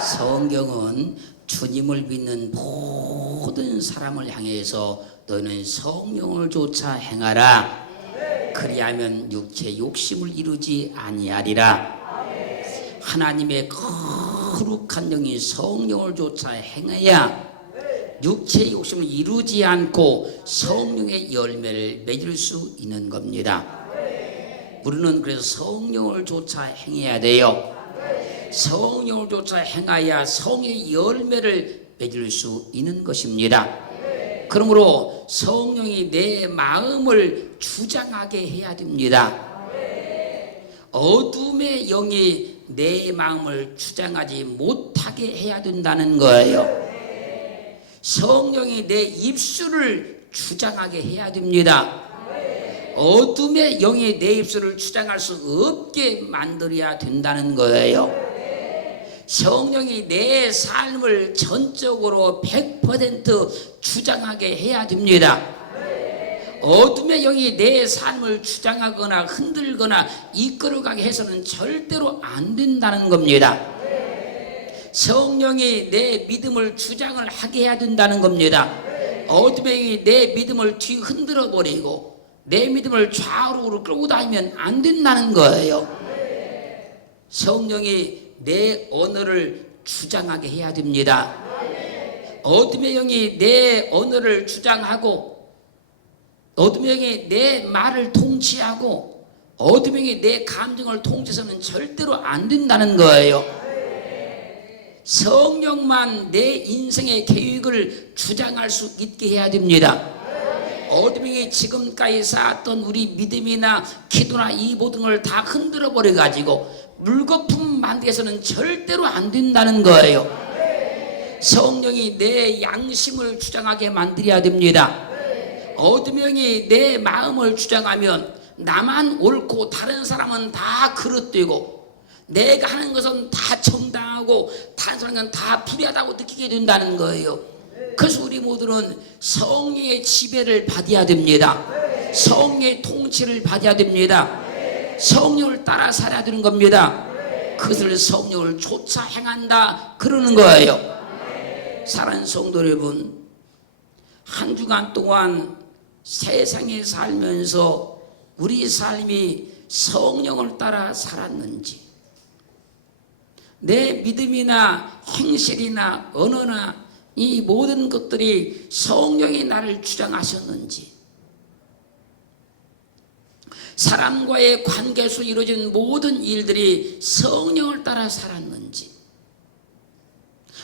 성경은 주님을 믿는 모든 사람을 향해서 너는 성령을 조차 행하라. 그리하면 육체 욕심을 이루지 아니하리라. 하나님의 거룩한 영이 성령을 조차 행해야 육체의 욕심을 이루지 않고 성령의 열매를 맺을 수 있는 겁니다. 우리는 그래서 성령을 조차 행해야 돼요. 성령을 조차 행하여 성의 열매를 맺을 수 있는 것입니다. 그러므로 성령이 내 마음을 주장하게 해야 됩니다. 어둠의 영이 내 마음을 주장하지 못하게 해야 된다는 거예요. 성령이 내 입술을 주장하게 해야 됩니다. 어둠의 영이 내 입술을 주장할 수 없게 만들어야 된다는 거예요. 성령이 내 삶을 전적으로 100% 주장하게 해야 됩니다. 어둠의 영이 내 삶을 주장하거나 흔들거나 이끌어가게 해서는 절대로 안 된다는 겁니다. 성령이 내 믿음을 주장을 하게 해야 된다는 겁니다. 어둠의 영이 내 믿음을 뒤 흔들어 버리고 내 믿음을 좌우로 끌고 다니면 안 된다는 거예요. 성령이 내 언어를 주장하게 해야 됩니다. 어둠의 영이 내 언어를 주장하고 어둠의 영이 내 말을 통치하고 어둠의 영이 내 감정을 통치해서는 절대로 안 된다는 거예요. 성령만 내 인생의 계획을 주장할 수 있게 해야 됩니다. 어둠이 지금까지 쌓았던 우리 믿음이나 기도나 이 모든 걸다 흔들어 버려 가지고 물거품 만들어서는 절대로 안 된다는 거예요. 성령이 내 양심을 주장하게 만들어야 됩니다. 어둠이 내 마음을 주장하면 나만 옳고 다른 사람은 다 그릇되고 내가 하는 것은 다 정당하고 다른 사람은 다 불의하다고 느끼게 된다는 거예요. 그래서 우리 모두는 성령의 지배를 받아야 됩니다. 성령의 통치를 받아야 됩니다. 성령을 따라 살아야 되는 겁니다. 그것을 성령을 쫓아 행한다 그러는 거예요. 사랑하는 성도 여러분, 한 주간 동안 세상에 살면서 우리 삶이 성령을 따라 살았는지, 내 믿음이나 행실이나 언어나 이 모든 것들이 성령이 나를 주장하셨는지, 사람과의 관계에서 이루어진 모든 일들이 성령을 따라 살았는지,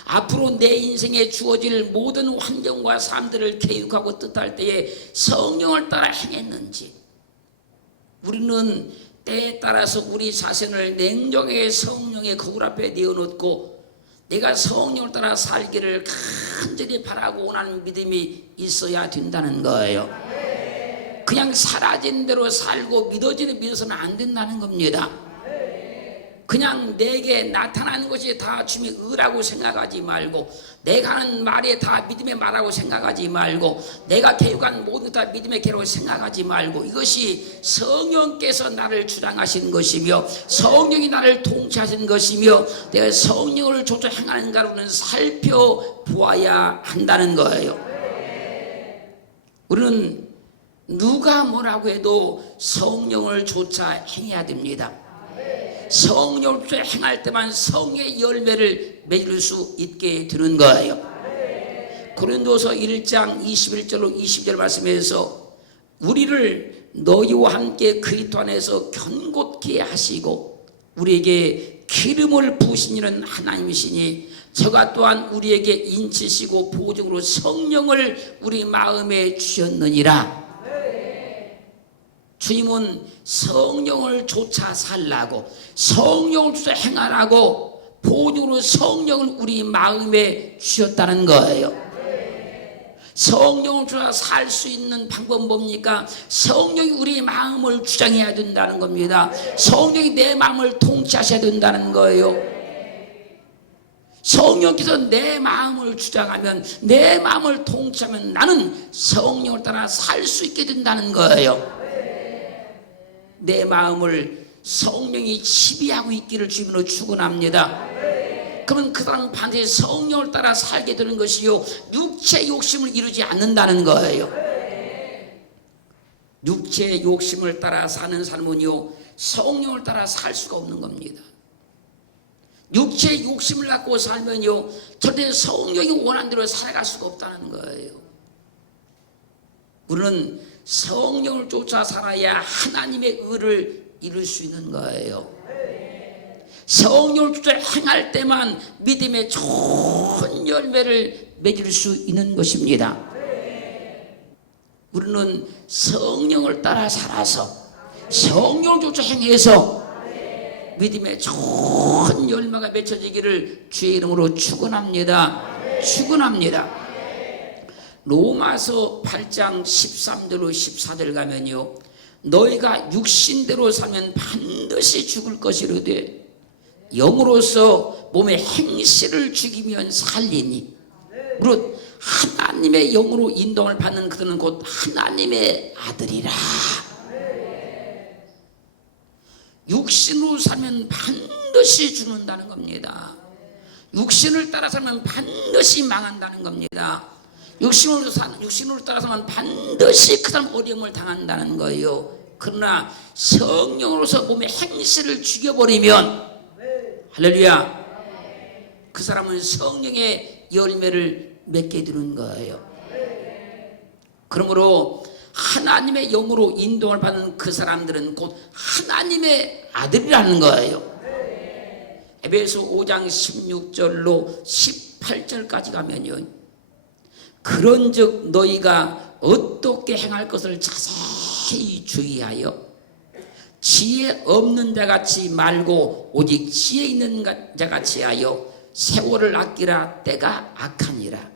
앞으로 내 인생에 주어질 모든 환경과 삶들을 계획하고 뜻할 때에 성령을 따라 행했는지, 우리는 때에 따라서 우리 자신을 냉정하게 성령의 거울 앞에 내어놓고 내가 성령을 따라 살기를 간절히 바라고 원하는 믿음이 있어야 된다는 거예요. 그냥 사라진 대로 살고 믿어지는 믿어서는 안 된다는 겁니다. 그냥 내게 나타나는 것이 다 주님의 의라고 생각하지 말고 내가 하는 말이 다 믿음의 말하고 생각하지 말고 내가 계획한 모든 다 믿음의 계획으로 생각하지 말고 이것이 성령께서 나를 주장하신 것이며 성령이 나를 통치하신 것이며 내가 성령을 조차 행하는가로는 살펴보아야 한다는 거예요. 우리는 누가 뭐라고 해도 성령을 조차 행해야 됩니다. 성령을 조차 행할 때만 성의 열매를 맺을 수 있게 되는 거예요. 고린도서 1장 21절로 20절 말씀에서 우리를 너희와 함께 그리스도 안에서 견고케 하시고 우리에게 기름을 부으신 이는 하나님이시니 저가 또한 우리에게 인치시고 보증으로 성령을 우리 마음에 주셨느니라. 주님은 성령을 쫓아 살라고 성령을 쫓아 행하라고 보증으로 성령을 우리 마음에 주셨다는 거예요. 성령을 쫓아 살수 있는 방법은 뭡니까? 성령이 우리 마음을 주장해야 된다는 겁니다. 성령이 내 마음을 통치하셔야 된다는 거예요. 성령께서 내 마음을 주장하면 내 마음을 통치하면 나는 성령을 따라 살 수 있게 된다는 거예요. 내 마음을 성령이 지배하고 있기를 주님으로 축원합니다. 그러면 그 사람은 반드시 성령을 따라 살게 되는 것이요 육체 욕심을 이루지 않는다는 거예요. 육체 욕심을 따라 사는 삶은요 성령을 따라 살 수가 없는 겁니다. 육체 욕심을 갖고 살면요 절대 성령이 원하는 대로 살아갈 수가 없다는 거예요. 우리는 성령을 쫓아 살아야 하나님의 의를 이룰 수 있는 거예요. 성령을 쫓아 행할 때만 믿음의 좋은 열매를 맺을 수 있는 것입니다. 우리는 성령을 따라 살아서 성령을 쫓아 행해서 믿음의 좋은 열매가 맺혀지기를 주의 이름으로 축원합니다. 축원합니다. 로마서 8장 13절로 14절 가면요. 너희가 육신대로 살면 반드시 죽을 것이로되 영으로서 몸의 행실을 죽이면 살리니 무릇 하나님의 영으로 인도를 받는 그들은 곧 하나님의 아들이라. 육신으로 살면 반드시 죽는다는 겁니다. 육신을 따라 살면 반드시 망한다는 겁니다. 육신으로 사, 육신으로 따라서만 반드시 그 어려움을 당한다는 거예요. 그러나 성령으로서 몸의 행실을 죽여버리면 할렐루야 그 사람은 성령의 열매를 맺게 되는 거예요. 그러므로 하나님의 영으로 인도를 받는 그 사람들은 곧 하나님의 아들이라는 거예요. 에베소 5장 16절로 18절까지 가면요. 그런즉 너희가 어떻게 행할 것을 자세히 주의하여 지혜 없는 자 같이 말고 오직 지혜 있는 자 같이 하여 세월을 아끼라 때가 악하니라.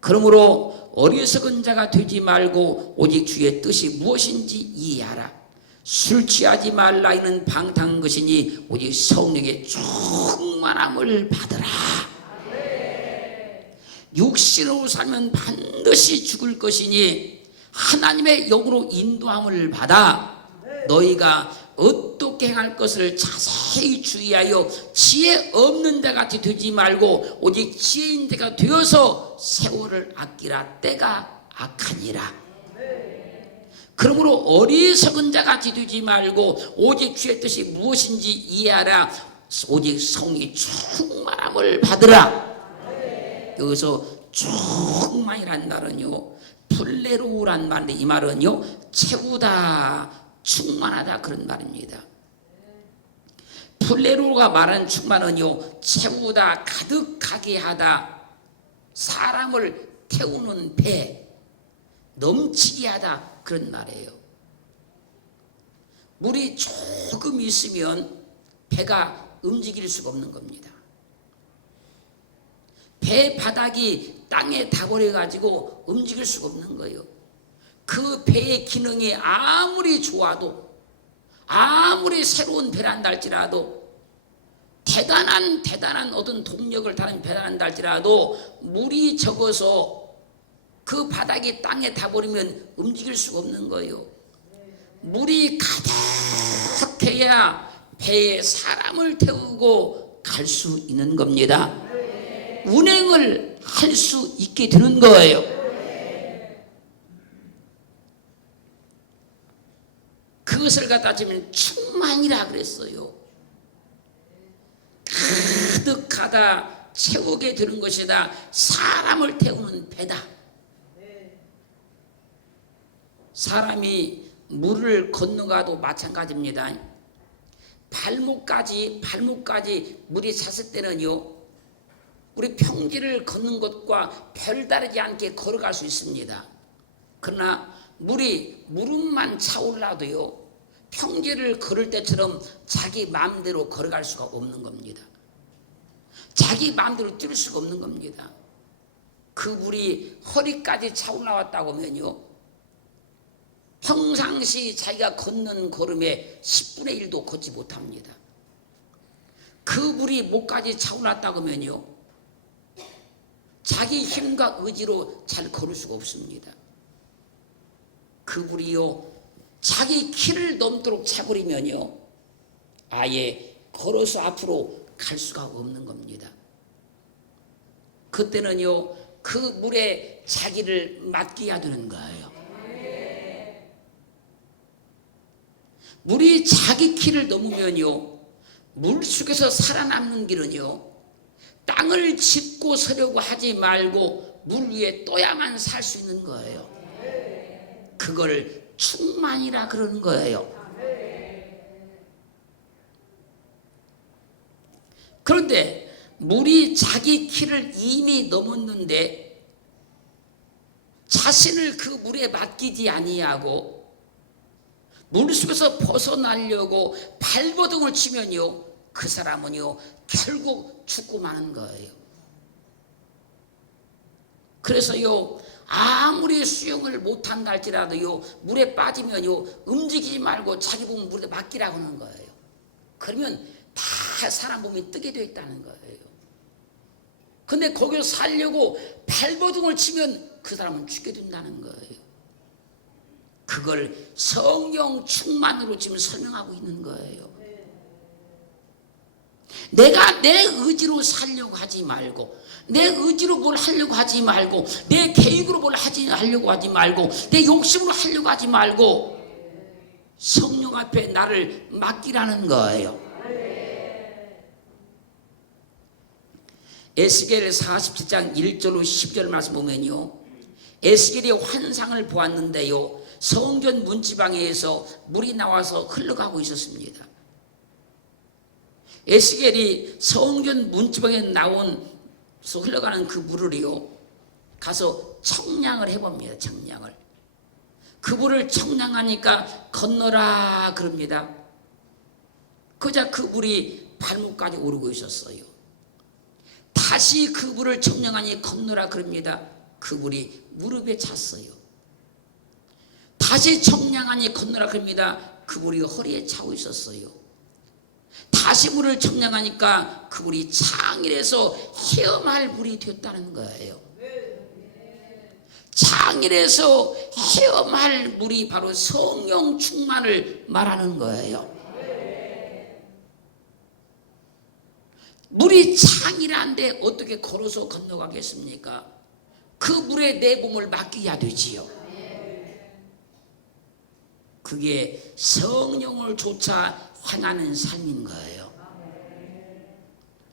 그러므로 어리석은 자가 되지 말고 오직 주의 뜻이 무엇인지 이해하라. 술 취하지 말라 이는 방탕한 것이니 오직 성령의 충만함을 받으라. 육신으로 살면 반드시 죽을 것이니 하나님의 영으로 인도함을 받아 너희가 어떻게 행할 것을 자세히 주의하여 지혜 없는 자 같이 되지 말고 오직 지혜인 자가 되어서 세월을 아끼라 때가 악하니라. 그러므로 어리석은 자 같이 되지 말고 오직 주의 뜻이 무엇인지 이해하라. 오직 성이 충만함을 받으라. 여기서 충만이란 말은요 플레로란 말인데 이 말은요 채우다 충만하다 그런 말입니다. 플레로가 말하는 충만은요 채우다 가득하게 하다 사람을 태우는 배 넘치게 하다 그런 말이에요. 물이 조금 있으면 배가 움직일 수가 없는 겁니다. 배 바닥이 땅에 닿버려 가지고 움직일 수가 없는 거예요. 그 배의 기능이 아무리 좋아도 아무리 새로운 배란다 할지라도 대단한 대단한 어떤 동력을 다른 배란다 할지라도 물이 적어서 그 바닥이 땅에 닿버리면 움직일 수가 없는 거예요. 물이 가득해야 배에 사람을 태우고 갈 수 있는 겁니다. 운행을 할 수 있게 되는 거예요. 그것을 갖다 지면 충만이라 그랬어요. 가득하다 채우게 되는 것이다. 사람을 태우는 배다. 사람이 물을 건너가도 마찬가지입니다. 발목까지 발목까지 물이 찼을 때는요. 우리 평지를 걷는 것과 별다르지 않게 걸어갈 수 있습니다. 그러나 물이 무릎만 차올라도요. 평지를 걸을 때처럼 자기 마음대로 걸어갈 수가 없는 겁니다. 자기 마음대로 뛸 수가 없는 겁니다. 그 물이 허리까지 차올라왔다고 하면요. 평상시 자기가 걷는 걸음의 10분의 1도 걷지 못합니다. 그 물이 목까지 차올랐다고 하면요. 자기 힘과 의지로 잘 걸을 수가 없습니다. 그 물이요. 자기 키를 넘도록 차버리면요. 아예 걸어서 앞으로 갈 수가 없는 겁니다. 그때는요 그 물에 자기를 맡겨야 되는 거예요. 물이 자기 키를 넘으면요 물 속에서 살아남는 길은요 땅을 짚고 서려고 하지 말고 물 위에 떠야만 살 수 있는 거예요. 그걸 충만이라 그러는 거예요. 그런데 물이 자기 키를 이미 넘었는데 자신을 그 물에 맡기지 아니하고 물속에서 벗어나려고 발버둥을 치면요 그 사람은요 결국 죽고 마는 거예요. 그래서요 아무리 수영을 못한다 할지라도 요 물에 빠지면 요 움직이지 말고 자기 몸 물에 맡기라고 하는 거예요. 그러면 다 사람 몸이 뜨게 되어 있다는 거예요. 근데 거기서 살려고 발버둥을 치면 그 사람은 죽게 된다는 거예요. 그걸 성령 충만으로 지금 설명하고 있는 거예요. 내가 내 의지로 살려고 하지 말고 내 의지로 뭘 하려고 하지 말고 내 계획으로 뭘 하지 하려고 하지 말고 내 욕심으로 하려고 하지 말고 성령 앞에 나를 맡기라는 거예요. 에스겔 47장 1절로 10절 말씀 보면요. 에스겔이 환상을 보았는데요. 성전 문지방에서 물이 나와서 흘러가고 있었습니다. 에스겔이 성전 문지방에 나온 흘러가는 그 물을요 가서 청량을 해봅니다. 청량을 그 물을 청량하니까 건너라 그럽니다. 그자 그 물이 발목까지 오르고 있었어요. 다시 그 물을 청량하니 건너라 그럽니다. 그 물이 무릎에 찼어요. 다시 청량하니 건너라 그럽니다. 그 물이 허리에 차고 있었어요. 다시 물을 청량하니까 그 물이 창일에서 헤엄할 물이 됐다는 거예요. 창일에서 헤엄할 물이 바로 성령 충만을 말하는 거예요. 물이 창이란데 어떻게 걸어서 건너가겠습니까? 그 물에 내 몸을 맡겨야 되지요. 그게 성령을 조차 행하는 삶인 거예요.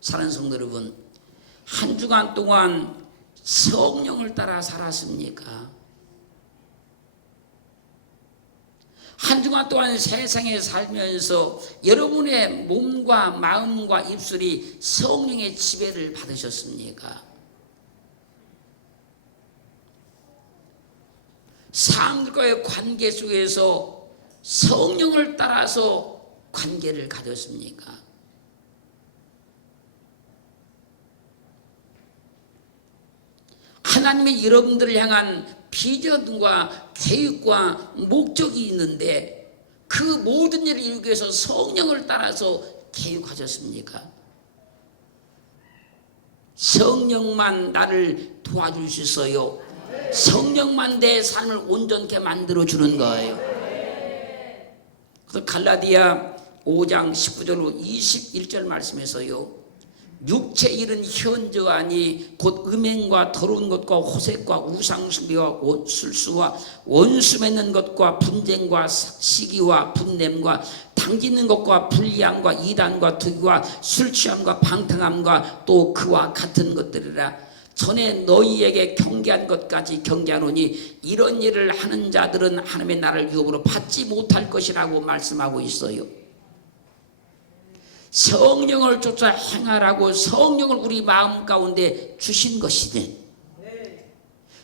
사는 성도 여러분, 한 주간 동안 성령을 따라 살았습니까? 한 주간 동안 세상에 살면서 여러분의 몸과 마음과 입술이 성령의 지배를 받으셨습니까? 사람들과의 관계 속에서 성령을 따라서 관계를 가졌습니까? 하나님의 여러분들을 향한 비전과 계획과 목적이 있는데 그 모든 일을 이루기 위해서 성령을 따라서 계획하셨습니까? 성령만 나를 도와주셨어요. 성령만 내 삶을 온전케 만들어 주는 거예요. 그래서 갈라디아 5장 19절로 21절 말씀에서요. 육체 일은 현저하니 곧 음행과 더러운 것과 호색과 우상숭배와 술수와 원수 맺는 것과 분쟁과 시기와 분냄과 당기는 것과 불리함과 이단과 득과 술 취함과 방탕함과 또 그와 같은 것들이라 전에 너희에게 경계한 것까지 경계하노니 이런 일을 하는 자들은 하나님의 나를 유업으로 받지 못할 것이라고 말씀하고 있어요. 성령을 쫓아 행하라고 성령을 우리 마음 가운데 주신 것이네.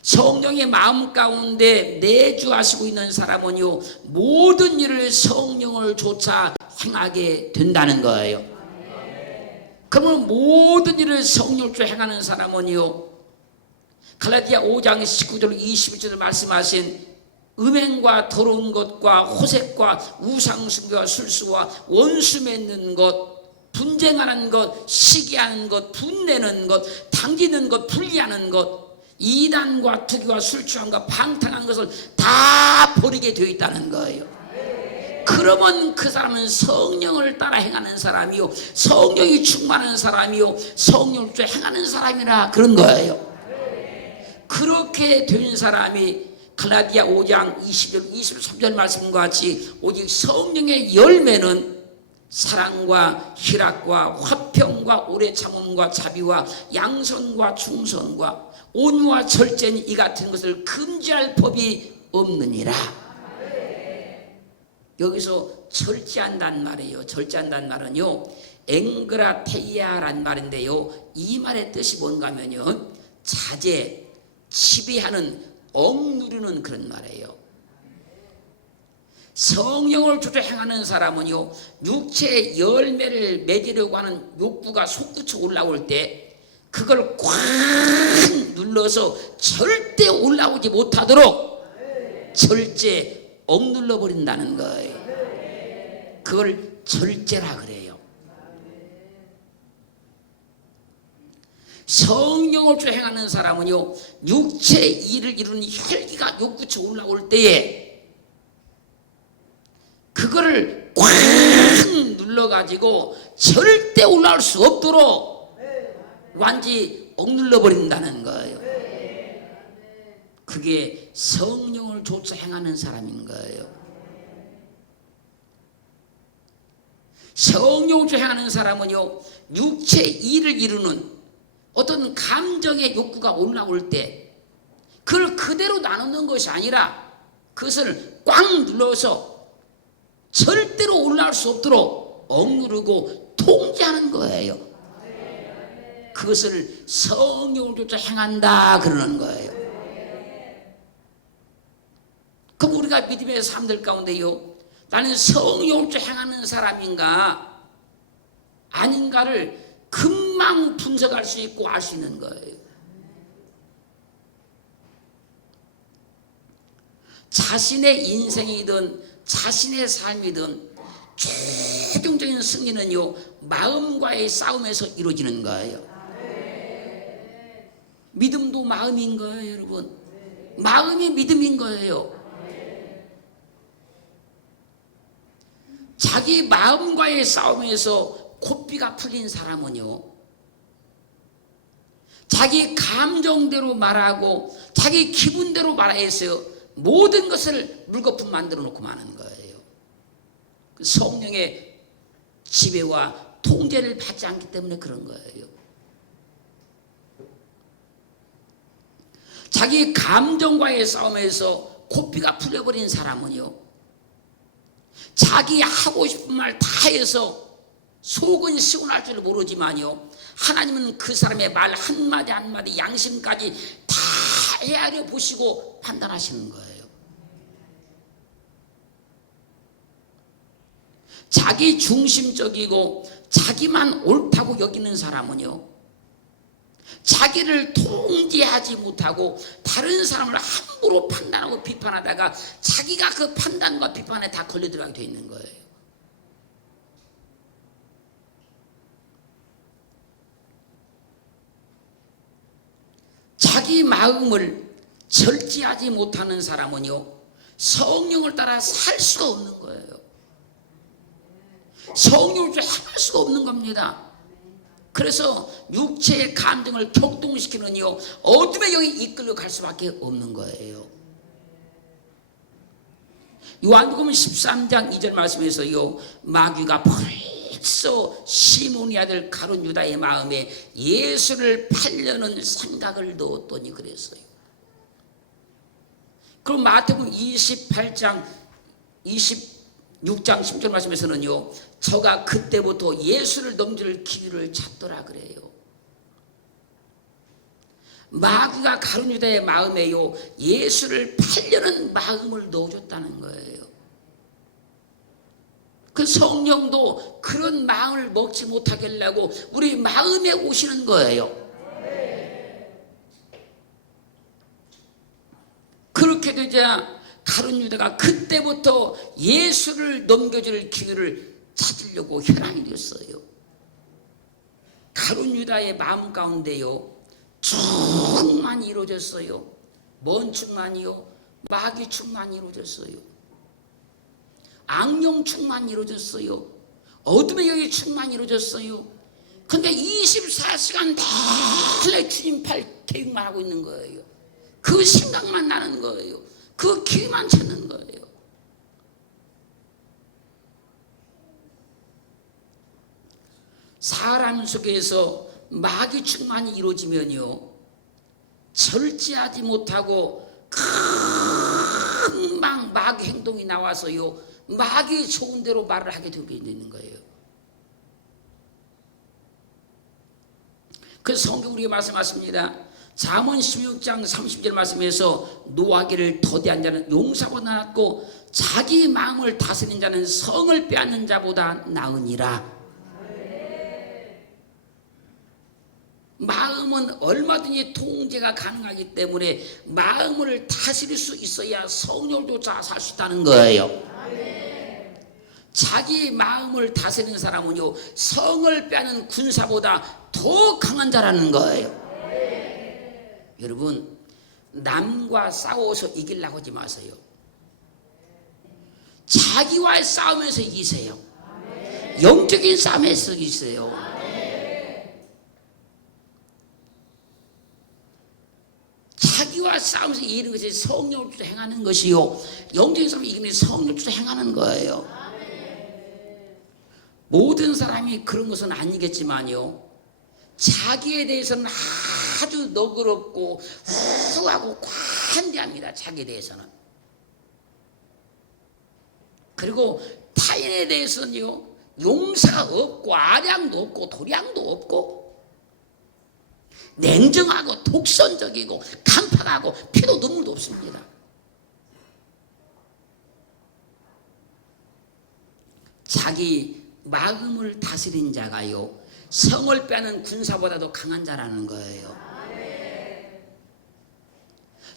성령의 마음 가운데 내주하시고 있는 사람은요 모든 일을 성령을 쫓아 행하게 된다는 거예요. 그러면 모든 일을 쫓아 행하는 사람은요 갈라디아 5장 19절 21절 말씀하신 음행과 더러운 것과 호색과 우상숭배와 술수와 원수 맺는 것 분쟁하는 것, 시기하는 것, 분내는 것, 당기는 것, 분리하는 것, 이단과 특이와 술취함과 방탕한 것을 다 버리게 되어 있다는 거예요. 그러면 그 사람은 성령을 따라 행하는 사람이요 성령이 충만한 사람이요 성령을 쫓아 행하는 사람이라 그런 거예요. 그렇게 된 사람이 갈라디아 5장 20절 23절 말씀과 같이 오직 성령의 열매는 사랑과 희락과 화평과 오래 참음과 자비와 양선과 충성과 온유와 절제니 이 같은 것을 금지할 법이 없느니라. 여기서 절제한다는 말이에요. 절제한다는 말은요. 앵그라테이아란 말인데요. 이 말의 뜻이 뭔가 하면요. 자제, 지배하는 억누르는 그런 말이에요. 성령을 주저 행하는 사람은요, 육체의 열매를 맺으려고 하는 욕구가 솟구쳐 올라올 때, 그걸 꽉 눌러서 절대 올라오지 못하도록 절제 억눌러 버린다는 거예요. 그걸 절제라 그래요. 성령을 주 행하는 사람은요, 육체의 일을 이루는 혈기가 욕구쳐 올라올 때에 그거를 꽉 눌러가지고 절대 올라올 수 없도록 완전히 억눌러 버린다는 거예요. 그게 성령을 쫓아 행하는 사람인 거예요. 성령을 쫓아 행하는 사람은요, 육체 일을 이루는 어떤 감정의 욕구가 올라올 때, 그걸 그대로 나누는 것이 아니라 그것을 꽉 눌러서 절대로 올라올 수 없도록 억누르고 통제하는 거예요. 그것을 쫓아 행한다 그러는 거예요. 그럼 우리가 믿음의 사람들 가운데요. 나는 쫓아 행하는 사람인가 아닌가를 금방 분석할 수 있고 알 수 있는 거예요. 자신의 인생이든 자신의 삶이든 최종적인 승리는요 마음과의 싸움에서 이루어지는 거예요. 믿음도 마음인 거예요, 여러분. 마음이 믿음인 거예요. 자기 마음과의 싸움에서 고삐가 풀린 사람은요, 자기 감정대로 말하고 자기 기분대로 말해서 모든 것을 물거품 만들어 놓고 마는 거예요. 그 성령의 지배와 통제를 받지 않기 때문에 그런 거예요. 자기 감정과의 싸움에서 고삐가 풀려버린 사람은요, 자기 하고 싶은 말 다 해서 속은 시원할 줄 모르지만요, 하나님은 그 사람의 말 한마디 한마디 양심까지 다 헤아려 보시고 판단하시는 거예요. 자기 중심적이고 자기만 옳다고 여기는 사람은요, 자기를 통제하지 못하고 다른 사람을 함부로 판단하고 비판하다가 자기가 그 판단과 비판에 다 걸려 들어가게 돼 있는 거예요. 자기 마음을 절제하지 못하는 사람은요, 성령을 따라 살 수가 없는 거예요. 성령을 행할 수가 없는 겁니다. 그래서 육체의 감정을 격동시키는요 어둠의 영이 이끌려 갈 수밖에 없는 거예요. 요한복음 13장 2절 말씀에서요 마귀가 벌써 시몬이 아들 가론 유다의 마음에 예수를 팔려는 생각을 넣었더니 그랬어요. 그럼 마태복음 28장 26장 10절 말씀에서는요 저가 그때부터 예수를 넘길 기회를 찾더라 그래요. 마귀가 가룟 유다의 마음에요 예수를 팔려는 마음을 넣어줬다는 거예요. 그 성령도 그런 마음을 먹지 못하게 하려고 우리 마음에 오시는 거예요. 그렇게 되자 가룟 유다가 그때부터 예수를 넘겨줄 기회를 찾으려고 혈안이 됐어요. 가룟 유다의 마음 가운데요. 충만 이루어졌어요. 뭔 충만이요? 마귀 충만이 이루어졌어요. 악령 충만 이루어졌어요. 어둠의 영이 충만 이루어졌어요. 근데 24시간 내내 주님 팔 계획만 하고 있는 거예요. 그 생각만 나는 거예요. 그 기회만 찾는 거예요. 사람 속에서 마귀 충만이 이루어지면요. 절제하지 못하고 금방 마귀 행동이 나와서요. 마귀 좋은 대로 말을 하게 되게 되는 거예요. 그래서 성경 우리가 말씀하십니다. 잠언 16장 30절 말씀에서 노하기를 더디한 자는 용사보다 낫고 자기 마음을 다스린 자는 성을 빼앗는 자보다 나으니라. 마음은 얼마든지 통제가 가능하기 때문에 마음을 다스릴 수 있어야 성령조차 살 수 있다는 거예요. 자기 마음을 다스리는 사람은요 성을 빼는 군사보다 더 강한 자라는 거예요. 여러분 남과 싸워서 이기려고 하지 마세요. 자기와의 싸움에서 이기세요. 영적인 싸움에서 이기세요. 자기와 싸움에서 이기는 것이 성령을 주로 행하는 것이요. 영적인 싸움을 이기는 주로 행하는 거예요. 모든 사람이 그런 것은 아니겠지만요. 자기에 대해서는 아주 너그럽고 후하고 관대합니다. 자기에 대해서는. 그리고 타인에 대해서는요. 용사가 없고 아량도 없고 도량도 없고 냉정하고 독선적이고 간파하고 피도 눈물도 없습니다. 자기 마음을 다스린 자가요 성을 빼는 군사보다도 강한 자라는 거예요.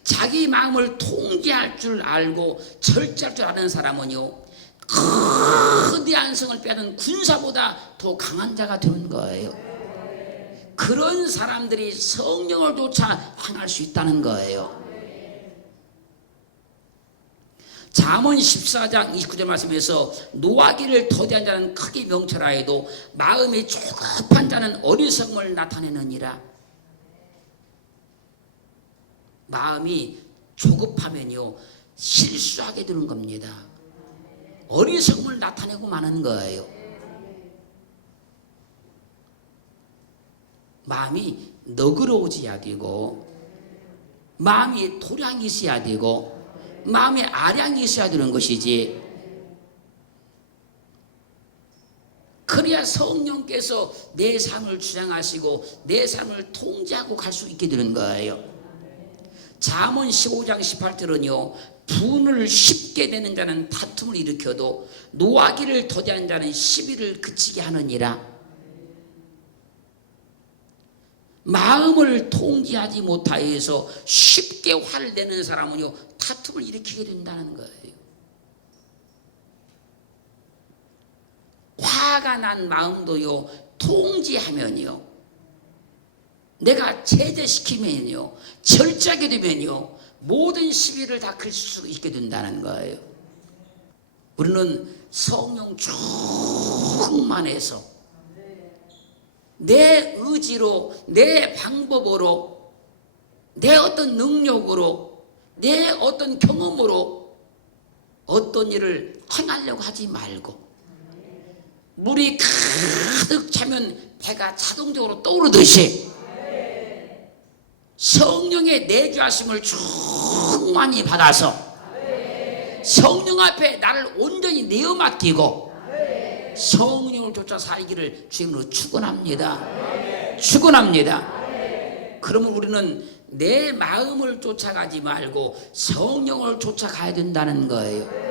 자기 마음을 통제할 줄 알고 절제할 줄 아는 사람은요 거대한 성을 빼는 군사보다 더 강한 자가 되는 거예요. 그런 사람들이 성령을 조차 행할 수 있다는 거예요. 잠언 14장 29절 말씀에서 노하기를 더디한 자는 크게 명철하여도 마음이 조급한 자는 어리석음을 나타내느니라. 마음이 조급하면요 실수하게 되는 겁니다. 어리석음을 나타내고 마는 거예요. 마음이 너그러워져야 되고 마음이 도량이 있어야 되고 마음에 아량이 있어야 되는 것이지. 그래야 성령께서 내 삶을 주장하시고 내 삶을 통제하고 갈 수 있게 되는 거예요. 잠언 15장 18절은요. 분을 쉽게 되는 자는 다툼을 일으켜도 노하기를 더디하는 자는 시비를 그치게 하느니라. 마음을 통제하지 못하여서 쉽게 화를 내는 사람은요 다툼을 일으키게 된다는 거예요. 화가 난 마음도요 통제하면요 내가 제재시키면요 절제하게 되면요 모든 시비를 다 그칠 수 있게 된다는 거예요. 우리는 성령 충만해서 내 의지로, 내 방법으로, 내 어떤 능력으로, 내 어떤 경험으로 어떤 일을 행하려고 하지 말고 물이 가득 차면 배가 자동적으로 떠오르듯이 성령의 내주하심을 충만히 받아서 성령 앞에 나를 온전히 내어 맡기고 성령을 쫓아 살기를 주님으로 축원합니다. 축원합니다. 그러면 우리는 내 마음을 쫓아가지 말고 성령을 쫓아가야 된다는 거예요.